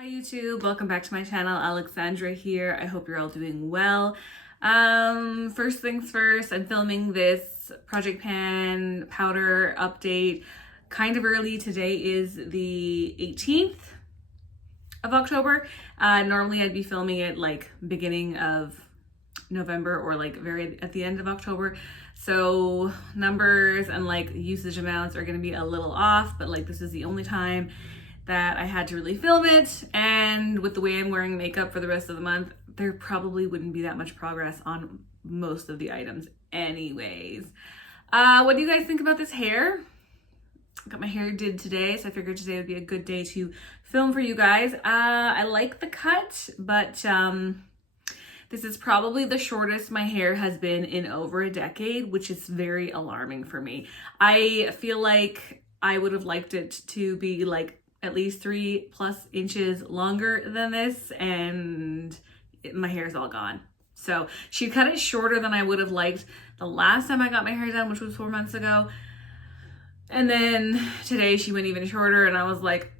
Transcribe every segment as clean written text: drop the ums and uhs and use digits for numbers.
Hi YouTube, welcome back to my channel. Alexandra here. I hope you're all doing well. First things first, I'm filming this Project Pan powder update kind of early. Today is the 18th of October. Normally I'd be filming it like beginning of November or like very at the end of October. So numbers and like usage amounts are going to be a little off, but like this is the only time that I had to really film it, and with the way I'm wearing makeup for the rest of the month, there probably wouldn't be that much progress on most of the items anyways. What do you guys think about this hair? I got my hair did today, so I figured today would be a good day to film for you guys. I like the cut, but this is probably the shortest my hair has been in over a decade, which is very alarming for me. I feel like I would have liked it to be like at least 3+ inches longer than this, and my hair is all gone. So she cut it shorter than I would have liked the last time I got my hair done, which was 4 months ago. And then today she went even shorter, and I was like,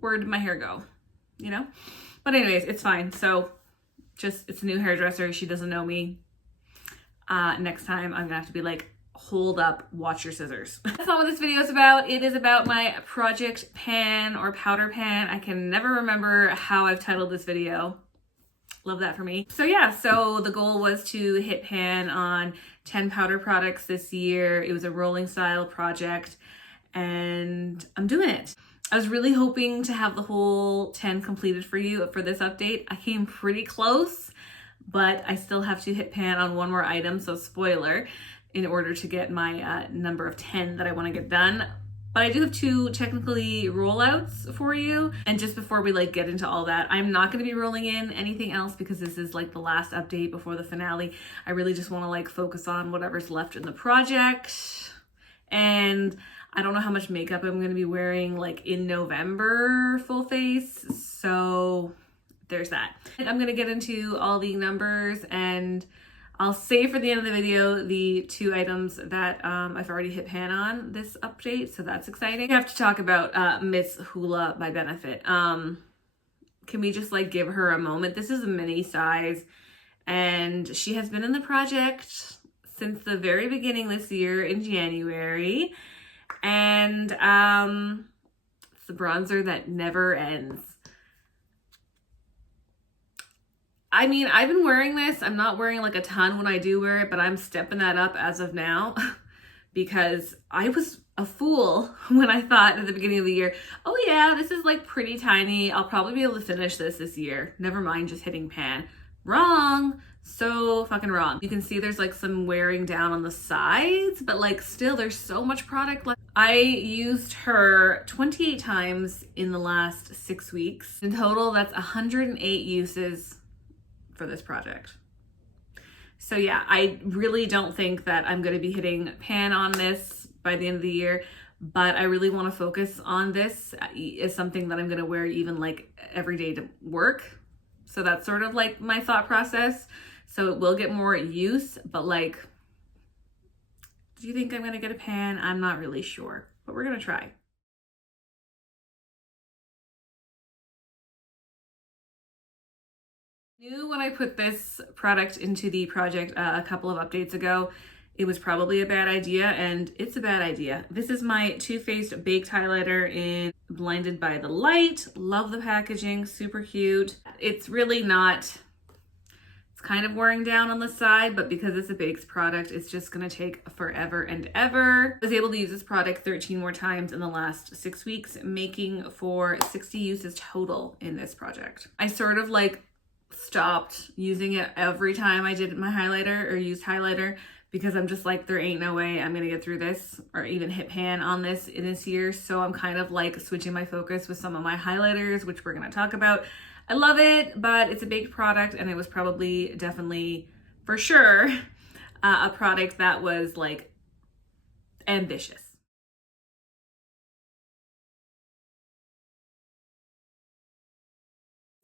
where did my hair go? You know? But anyways, it's fine. So just, it's a new hairdresser. She doesn't know me. Next time I'm gonna have to be like, hold up, watch your scissors. That's not what this video is about. It is about my Project Pan or powder pan. I can never remember how I've titled this video. Love that for me. So yeah, so the goal was to hit pan on 10 powder products this year. It was a rolling style project and I'm doing it. I was really hoping to have the whole 10 completed for you for this update. I came pretty close, but I still have to hit pan on one more item, so spoiler, in order to get my number of 10 that I want to get done. But I do have 2 technically rollouts for you. And just before we like get into all that, I'm not going to be rolling in anything else because this is like the last update before the finale. I really just want to like focus on whatever's left in the project. And I don't know how much makeup I'm going to be wearing like in November full face. So there's that. I'm going to get into all the numbers, and I'll save for the end of the video the 2 items that I've already hit pan on this update, so that's exciting. I have to talk about Miss Hula by Benefit. Can we just like give her a moment? This is a mini size, and she has been in the project since the very beginning this year in January, and it's the bronzer that never ends. I mean, I've been wearing this. I'm not wearing like a ton when I do wear it, but I'm stepping that up as of now because I was a fool when I thought at the beginning of the year, oh yeah, this is like pretty tiny. I'll probably be able to finish this year. Never mind just hitting pan. Wrong. So fucking wrong. You can see there's like some wearing down on the sides, but like still there's so much product left. I used her 28 times in the last 6 weeks. In total, that's 108 uses for this project. So yeah, I really don't think that I'm going to be hitting pan on this by the end of the year, but I really want to focus on this as something that I'm going to wear even like every day to work. So that's sort of like my thought process. So it will get more use, but like, do you think I'm going to get a pan? I'm not really sure, but we're going to try. Knew when I put this product into the project a couple of updates ago, it was probably a bad idea, and it's a bad idea. This is my Too Faced Baked Highlighter in Blinded by the Light. Love the packaging, super cute. It's really not, it's kind of wearing down on the side, but because it's a baked product, it's just gonna take forever and ever. I was able to use this product 13 more times in the last 6 weeks, making for 60 uses total in this project. I sort of like stopped using it every time I did my highlighter or used highlighter because I'm just like, there ain't no way I'm gonna get through this or even hit pan on this in this year. So I'm kind of like switching my focus with some of my highlighters, which we're gonna talk about. I love it, but it's a baked product, and it was probably definitely for sure a product that was like ambitious.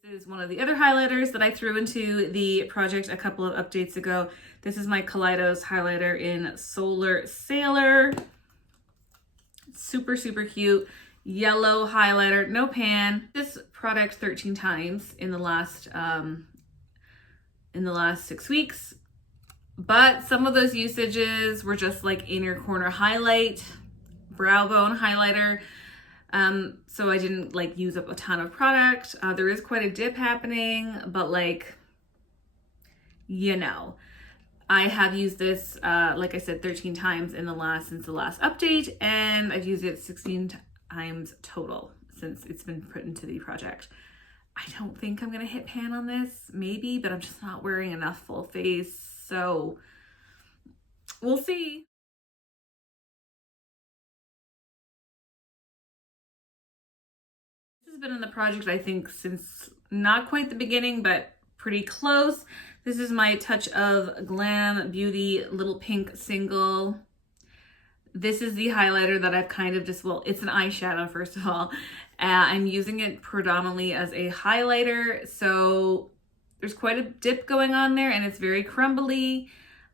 This is one of the other highlighters that I threw into the project a couple of updates ago. This is my Kaleidos highlighter in Solar Sailor. Super, super cute. yellow highlighter, no pan. This product 13 times in the last 6 weeks. But some of those usages were just like inner corner highlight, brow bone highlighter. So I didn't like use up a ton of product. There is quite a dip happening, but like, you know, I have used this, like I said, 13 times since the last update, and I've used it 16 times total since it's been put into the project. I don't think I'm gonna hit pan on this, maybe, but I'm just not wearing enough full face, so we'll see. This has been in the project, I think, since not quite the beginning, but pretty close. This is my Touch of Glam Beauty Little Pink Single. This is the highlighter that I've kind of just, well, it's an eyeshadow, first of all. I'm using it predominantly as a highlighter, so there's quite a dip going on there, and it's very crumbly.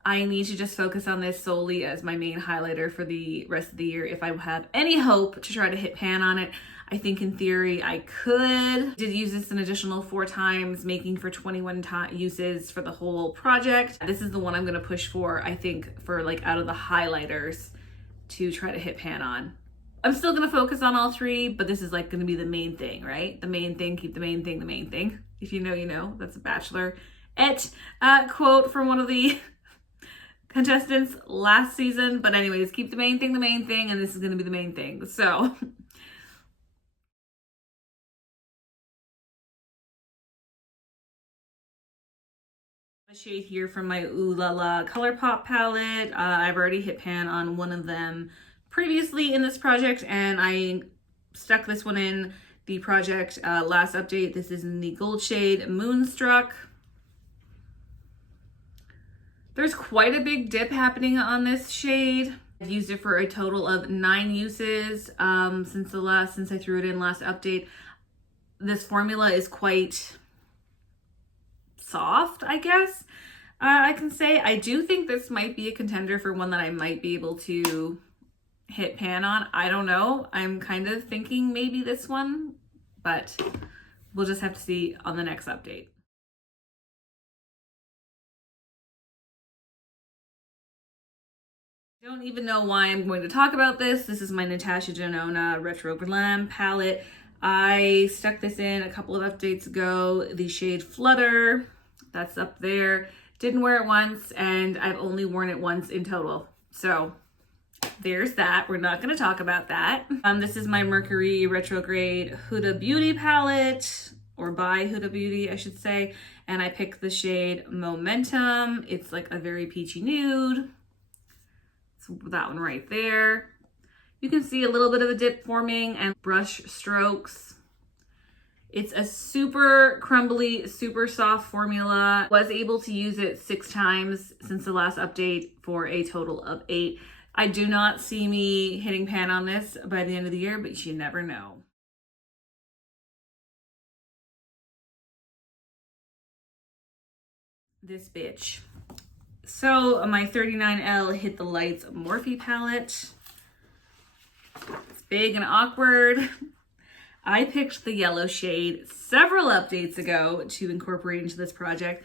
I need to just focus on this solely as my main highlighter for the rest of the year if I have any hope to try to hit pan on it. I think in theory I could. Did use this an additional 4 times, making for 21 uses for the whole project. This is the one I'm gonna push for, I think, for like out of the highlighters to try to hit pan on. I'm still gonna focus on all 3, but this is like gonna be the main thing, right? The main thing, keep the main thing the main thing. If you know, you know. That's a Bachelorette quote from one of the contestants last season. But anyways, keep the main thing, and this is gonna be the main thing. So a shade here from my Ooh La La ColourPop palette. I've already hit pan on one of them previously in this project, and I stuck this one in the project last update. This is in the gold shade Moonstruck. There's quite a big dip happening on this shade. I've used it for a total of 9 uses since I threw it in last update. This formula is quite soft, I guess I can say. I do think this might be a contender for one that I might be able to hit pan on. I don't know. I'm kind of thinking maybe this one, but we'll just have to see on the next update. I don't even know why I'm going to talk about this. This is my Natasha Denona Retro Glam palette. I stuck this in a couple of updates ago, the shade Flutter. That's up there. Didn't wear it once, and I've only worn it once in total. So there's that. We're not going to talk about that. This is my Mercury Retrograde Huda Beauty palette, or by Huda Beauty, I should say. And I picked the shade Momentum. It's like a very peachy nude. So that one right there. You can see a little bit of a dip forming and brush strokes. It's a super crumbly, super soft formula. Was able to use it 6 times since the last update for a total of 8. I do not see me hitting pan on this by the end of the year, but you never know. This bitch. So my 39L Hit the Lights Morphe palette. It's big and awkward. I picked the yellow shade several updates ago to incorporate into this project,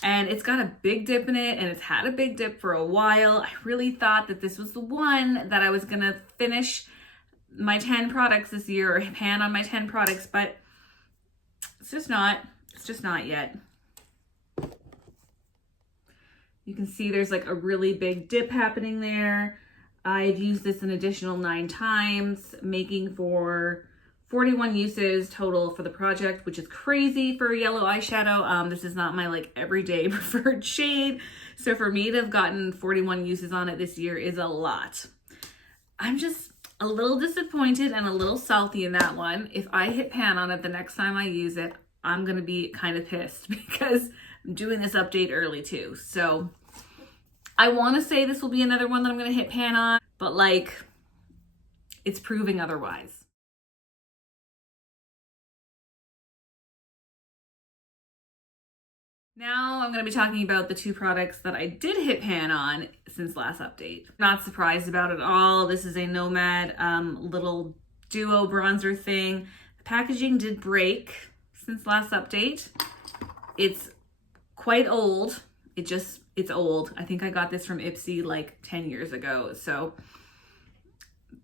and it's got a big dip in it, and it's had a big dip for a while. I really thought that this was the one that I was gonna finish my 10 products this year, or pan on my 10 products, but it's just not yet. You can see there's like a really big dip happening there. I've used this an additional 9 times, making for 41 uses total for the project, which is crazy for a yellow eyeshadow. This is not my like everyday preferred shade. So for me to have gotten 41 uses on it this year is a lot. I'm just a little disappointed and a little salty in that one. If I hit pan on it the next time I use it, I'm gonna be kind of pissed because I'm doing this update early too. So I wanna say this will be another one that I'm gonna hit pan on, but like it's proving otherwise. Now I'm going to be talking about the 2 products that I did hit pan on since last update. Not surprised about it at all. This is a Nomad little duo bronzer thing. The packaging did break since last update. It's quite old. It's old. I think I got this from Ipsy like 10 years ago. So,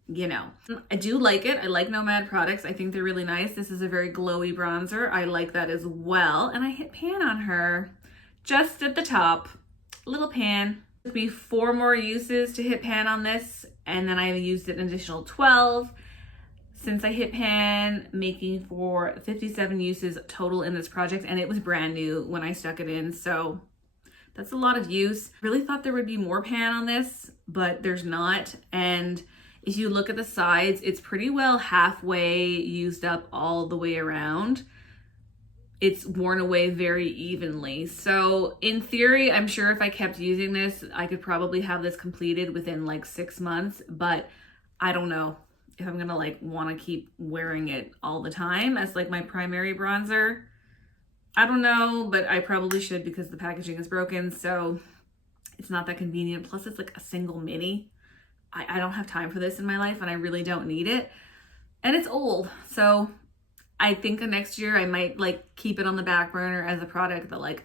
you know, I do like it. I like Nomad products. I think they're really nice. This is a very glowy bronzer. I like that as well. And I hit pan on her just at the top. Little pan. It took me 4 more uses to hit pan on this. And then I used it an additional 12 since I hit pan, making for 57 uses total in this project. And it was brand new when I stuck it in. So that's a lot of use. Really thought there would be more pan on this, but there's not. And if you look at the sides, it's pretty well halfway used up all the way around. It's worn away very evenly. So in theory, I'm sure if I kept using this, I could probably have this completed within like 6 months, but I don't know if I'm gonna like wanna keep wearing it all the time as like my primary bronzer. I don't know, but I probably should because the packaging is broken, so it's not that convenient. Plus it's like a single mini. I don't have time for this in my life and I really don't need it. And it's old, so I think next year I might like keep it on the back burner as a product that like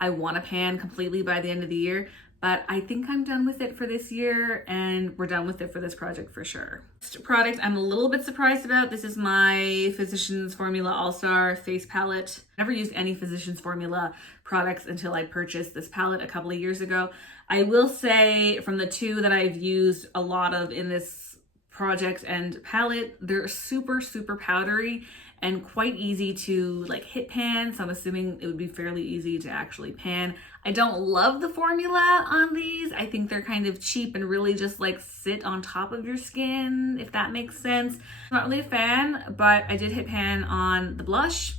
I want to pan completely by the end of the year. But I think I'm done with it for this year and we're done with it for this project for sure. Next product I'm a little bit surprised about. This is my Physicians Formula All-Star Face Palette. I never used any Physicians Formula products until I purchased this palette a couple of years ago. I will say from the 2 that I've used a lot of in this project and palette, they're super, super powdery and quite easy to like hit pan. So I'm assuming it would be fairly easy to actually pan. I don't love the formula on these. I think they're kind of cheap and really just like sit on top of your skin, if that makes sense. I'm not really a fan, but I did hit pan on the blush.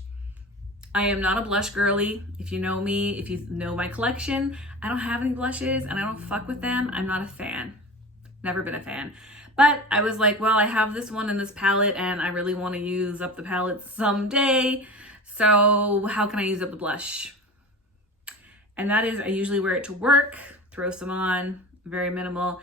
I am not a blush girly. If you know me, if you know my collection, I don't have any blushes and I don't fuck with them. I'm not a fan. Never been a fan. But I was like, well, I have this one in this palette and I really want to use up the palette someday. So how can I use up the blush? And that is, I usually wear it to work, throw some on, very minimal.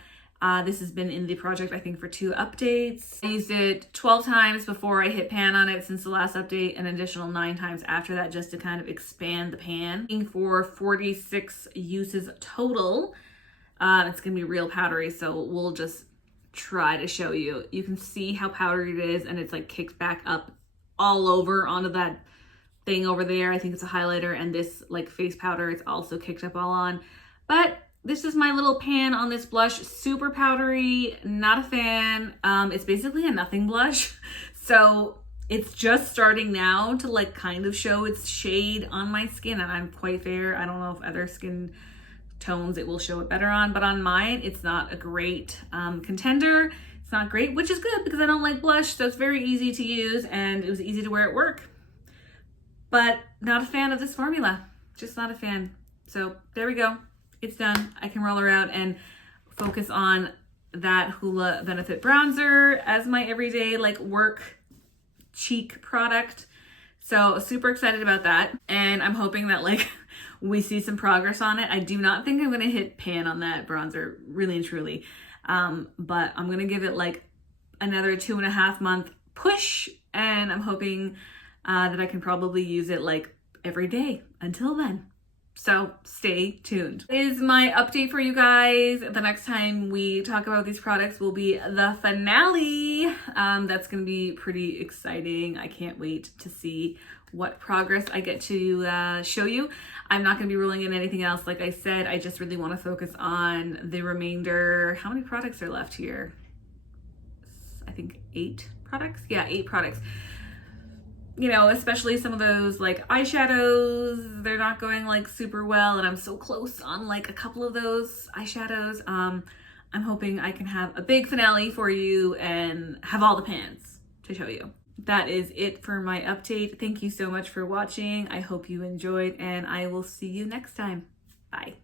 This has been in the project, I think, for 2 updates. I used it 12 times before I hit pan on it since the last update, an additional 9 times after that just to kind of expand the pan. For 46 uses total. It's gonna be real powdery, so we'll just try to show you. You can see how powdery it is and it's like kicked back up all over onto that thing over there. I think it's a highlighter, and this like face powder, it's also kicked up all on. But this is my little pan on this blush. Super powdery, not a fan. It's basically a nothing blush. So it's just starting now to like kind of show its shade on my skin, and I'm quite fair. I don't know if other skin tones it will show it better on, but on mine it's not a great contender. It's not great, which is good because I don't like blush, so it's very easy to use and it was easy to wear at work. But not a fan of this formula, just not a fan. So there we go, it's done. I can roll her out and focus on that Hoola Benefit bronzer as my everyday like work cheek product. So super excited about that, and I'm hoping that like we see some progress on it. I do not think I'm gonna hit pan on that bronzer, really and truly. But I'm gonna give it like another 2.5 month push, and I'm hoping that I can probably use it like every day until then. So stay tuned. Is my update for you guys. The next time we talk about these products will be the finale. That's gonna be pretty exciting. I can't wait to see what progress I get to show you. I'm not gonna be ruling in anything else. Like I said, I just really wanna focus on the remainder. How many products are left here? I think 8 products? Yeah, 8 products. You know, especially some of those like eyeshadows, they're not going like super well, and I'm so close on like a couple of those eyeshadows. I'm hoping I can have a big finale for you and have all the pans to show you. That is it for my update. Thank you so much for watching. I hope you enjoyed, and I will see you next time. Bye.